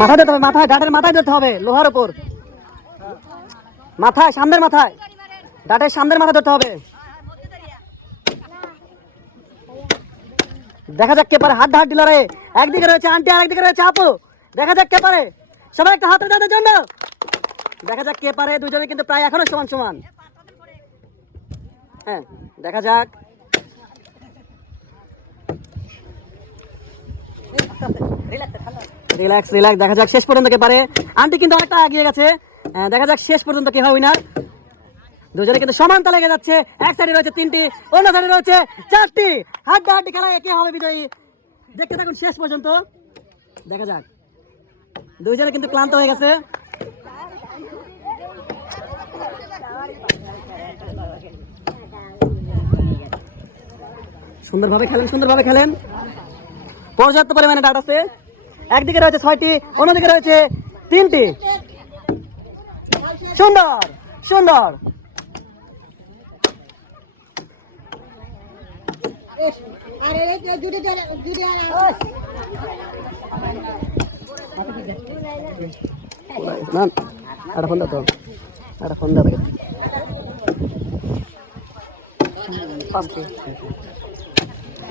মাথায় ধরতে হবে, মাথায়, ডাটের মাথায় ধরতে হবে, লোহার উপর মাথায়, সামনের মাথায়, ডাটের সামনের মাথায় ধরতে হবে। দেখা যাক কে পারে। হাড্ডাহাড্ডি লড়াই, একদিকে রয়েছে আন্টি আর একদিকে রয়েছে আপু। দেখা যাক কে পারে। সবাই একটা হাতে তাদের জন্য। দেখা যাক কে পারে। দুজনে কিন্তু প্রায় এখনো সমান সমান। হ্যাঁ, দেখা যাক। রিল্যাক্স রিল্যাক্স, দেখা যাক শেষ পর্যন্ত কে পারে। আন্টি কিন্তু অনেকটা এগিয়ে গেছে। দেখা যাক শেষ পর্যন্ত কে হয় উইনার। দুজনে কিন্তু সমান তালে লেগে যাচ্ছে। এক সাইডে রয়েছে 3টি, অন্য সাইডে রয়েছে 4টি। হাড্ডাহাড্ডি খেলায় কে হবে বিজয়ী, দেখতে থাকুন শেষ পর্যন্ত। দেখা যাক। দুইজনে কিন্তু ক্লান্ত হয়ে গেছে। সুন্দরভাবে খেলেন, সুন্দরভাবে খেলেন। পর্যাপ্ত পরিমাণে ডাট আছে। একদিকে রয়েছে 6টি, অন্যদিকে রয়েছে 3টি। সুন্দর সুন্দর।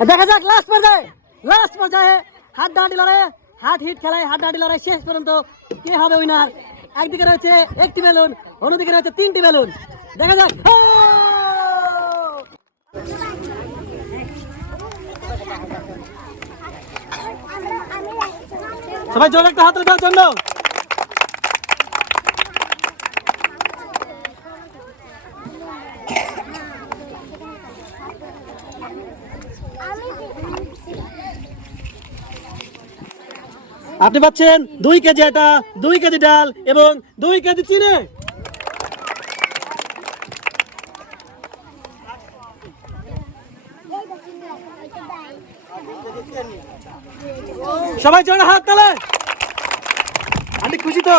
দেখা যাক লাস্ট পর্যায়ে, লাস্ট পর্যায়ে হাড্ডাহাড্ডি লড়াই, হাত হিট খেলায় হাড্ডাহাড্ডি লড়াই শেষ পর্যন্ত কে হবে উইনার। একদিকে রয়েছে 1টি বেলুন, অন্যদিকে রয়েছে 3টি বেলুন। দেখা যাক। সবাই জোরে একটা হাত দেওয়ার জন্য। আপনি পাচ্ছেন 2 কেজি আটা, 2 কেজি ডাল এবং 2 কেজি চিনি। সবাই জোরে হাত তালে। আপনি খুশি তো?